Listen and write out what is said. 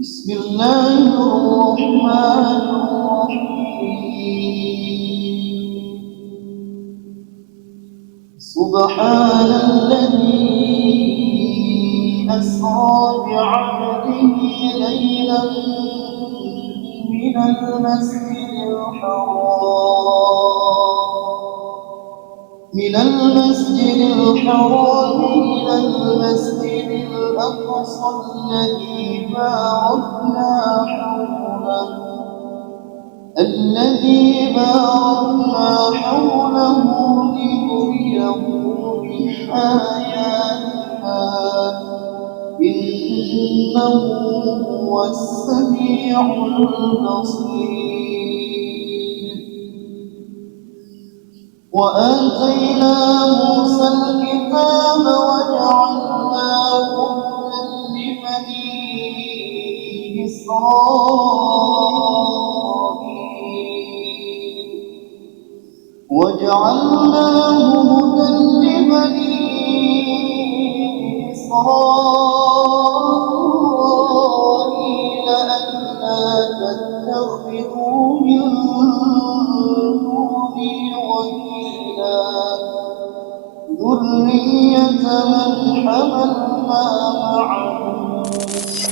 بسم الله الرحمن الرحيم. سبحان الذي أسرى بعبده ليلا من المسجد الحرام إلى المسجد الأقصى الذي باركنا حوله لنريه من آياتنا إنه هو السميع البصير. وآتينا موسى الكتاب وجعلناه هدى لبني إسرائيل ألا تتخذوا من دوني وكيلا ذرية من حملنا مع نوح